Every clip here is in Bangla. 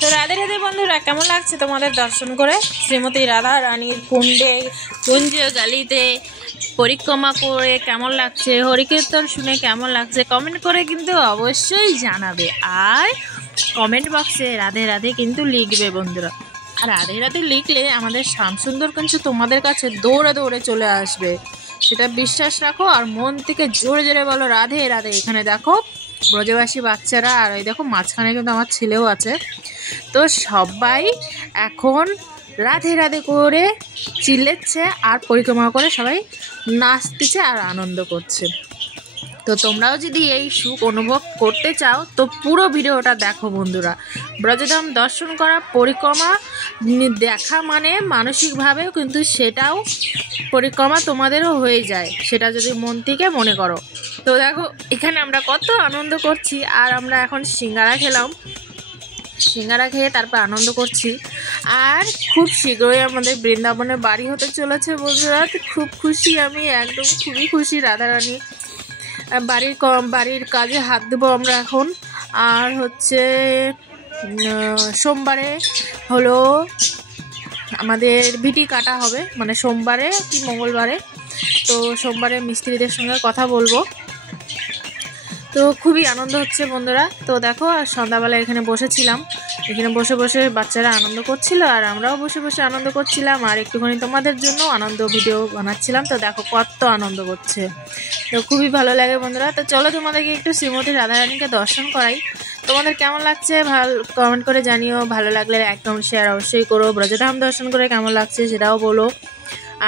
তো রাধে রাধে বন্ধুরা, কেমন লাগছে তোমাদের দর্শন করে? শ্রীমতী রাধা রানীর কুঞ্জ গালিতে পরিক্রমা করে কেমন লাগছে, হরিকীর্তন শুনে কেমন লাগছে কমেন্ট করে কিন্তু অবশ্যই জানাবে। আর কমেন্ট বক্সে রাধে রাধে কিন্তু লিখবে বন্ধুরা। আর রাধে রাধে লিখলে আমাদের শ্যামসুন্দর কিন্তু তোমাদের কাছে দৌড়ে দৌড়ে চলে আসবে, সেটা বিশ্বাস রাখো। আর মন থেকে জোরে জোরে বলো রাধে রাধে। এখানে দেখো ব্রজবাসী বাচ্চারা, আর ওই দেখো মাঝখানে কিন্তু আমার ছেলেও আছে। তো সবাই এখন রাধে রাধে করে চিল্লাচ্ছে আর পরিক্রমা করে সবাই নাচতেছে আর আনন্দ করছে। তো তোমরাও যদি এই সুখ অনুভব করতে চাও তো পুরো ভিডিওটা দেখো বন্ধুরা। ব্রজধাম দর্শন করা, পরিক্রমা দেখা মানে মানসিকভাবেও কিন্তু সেটাও পরিক্রমা তোমাদেরও হয়ে যায়, সেটা যদি মন থেকে মনে করো। তো দেখো এখানে আমরা কত আনন্দ করছি। আর আমরা এখন সিঙ্গারা খেলাম, সিঙ্গারা খেয়ে তারপর আনন্দ করছি। আর খুব শীঘ্রই আমাদের বৃন্দাবনের বাড়ি হতে চলেছে বন্ধুরা। খুব খুশি আমি, একদম খুবই খুশি। রাধারানী বাড়ির কাজে হাত দেবো আমরা এখন। আর হচ্ছে সোমবারে হলো আমাদের ভিটি কাটা হবে, মানে সোমবারে কি মঙ্গলবারে। তো সোমবারে মিস্ত্রিদের সঙ্গে কথা বলবো। তো খুবই আনন্দ হচ্ছে বন্ধুরা। তো দেখো সন্ধ্যাবেলা এখানে বসেছিলাম, এখানে বসে বসে বাচ্চারা আনন্দ করছিল আর আমরাও বসে বসে আনন্দ করছিলাম। আর একটুখানি তোমাদের জন্য আনন্দ ভিডিও বানাচ্ছিলাম। তো দেখো কত আনন্দ করছে, তো খুবই ভালো লাগে বন্ধুরা। তো চলো তোমাদেরকে একটু শ্রীমতী রাধারানীকে দর্শন করাই। তোমাদের কেমন লাগছে কমেন্ট করে জানিও। ভালো লাগলে লাইক কমেন্ট শেয়ার অবশ্যই করো। ব্রজধাম দর্শন করে কেমন লাগছে সেটাও বলো।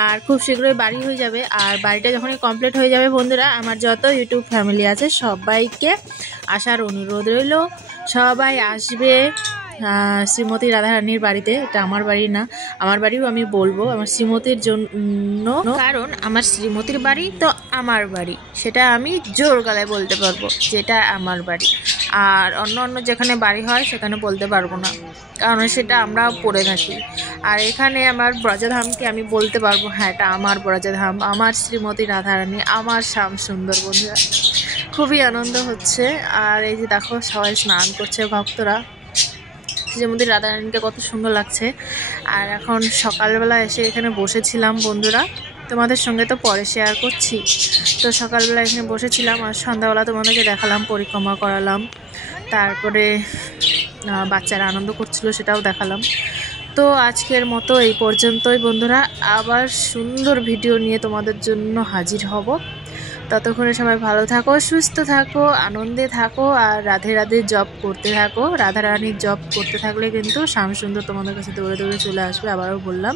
আর খুব শীঘ্রই বাড়ি হয়ে যাবে। আর বাড়িটা যখনই কমপ্লিট হয়ে যাবে বন্ধুরা, আমার যত ইউটিউব ফ্যামিলি আছে সবাইকে আসার অনুরোধ রইল। সবাই আসবে শ্রীমতী রাধারানীর বাড়িতে। এটা আমার বাড়ি না, আমার বাড়িও আমি বলবো আমার শ্রীমতীর জন্য, কারণ আমার শ্রীমতীর বাড়ি তো আমার বাড়ি, সেটা আমি জোর গলায় বলতে পারবো যেটা আমার বাড়ি। আর অন্য যেখানে বাড়ি হয় সেখানে বলতে পারবো না, কারণ সেটা আমরা পড়ে থাকি। আর এখানে আমার ব্রজধামকে আমি বলতে পারবো, হ্যাঁ এটা আমার ব্রজধাম, আমার শ্রীমতী রাধারানী, আমার শ্যামসুন্দর। বন্ধুরা খুবই আনন্দ হচ্ছে। আর এই যে দেখো সবাই স্নান করছে ভক্তরা, শ্রীমতী রাধারানীকে কত সুন্দর লাগছে। আর এখন সকালবেলা এসে এখানে বসেছিলাম বন্ধুরা, তোমাদের সঙ্গে তো পরে শেয়ার করছি। তো সকালবেলা এখানে বসেছিলাম আর সন্ধ্যাবেলা তোমাদেরকে দেখালাম, পরিক্রমা করালাম, তারপরে বাচ্চারা আনন্দ করছিল সেটাও দেখালাম। তো আজকের মতো এই পর্যন্তই বন্ধুরা, আবার সুন্দর ভিডিও নিয়ে তোমাদের জন্য হাজির হব। ততক্ষণে সবাই ভালো থাকো, সুস্থ থাকো, আনন্দে থাকো, আর রাধে রাধে জপ করতে থাকো। রাধারানীর জপ করতে থাকলে কিন্তু শ্যামসুন্দর তোমাদের কাছে দৌড়ে দৌড়ে চলে আসবে, আবারও বললাম।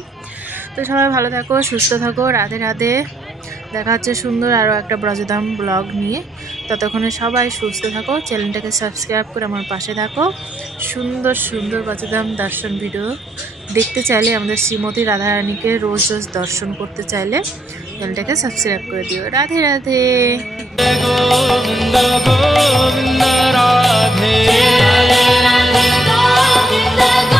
তো সবাই ভালো থাকো, সুস্থ থাকো, রাধে রাধে। দেখা হচ্ছে সুন্দর আরও একটা ব্রজধাম ব্লগ নিয়ে। ততক্ষণে সবাই সুস্থ থাকো, চ্যানেলটাকে সাবস্ক্রাইব করে আমার পাশে থাকো। সুন্দর সুন্দর ব্রজধাম দর্শন ভিডিও দেখতে চাইলে, আমাদের শ্রীমতী রাধারানীকে রোজ রোজ দর্শন করতে চাইলে চ্যানেলটাকে সাবস্ক্রাইব করে দিও। রাধে রাধে। গোবিন্দ গোবিন্দ রাধে রাধে গোবিন্দ।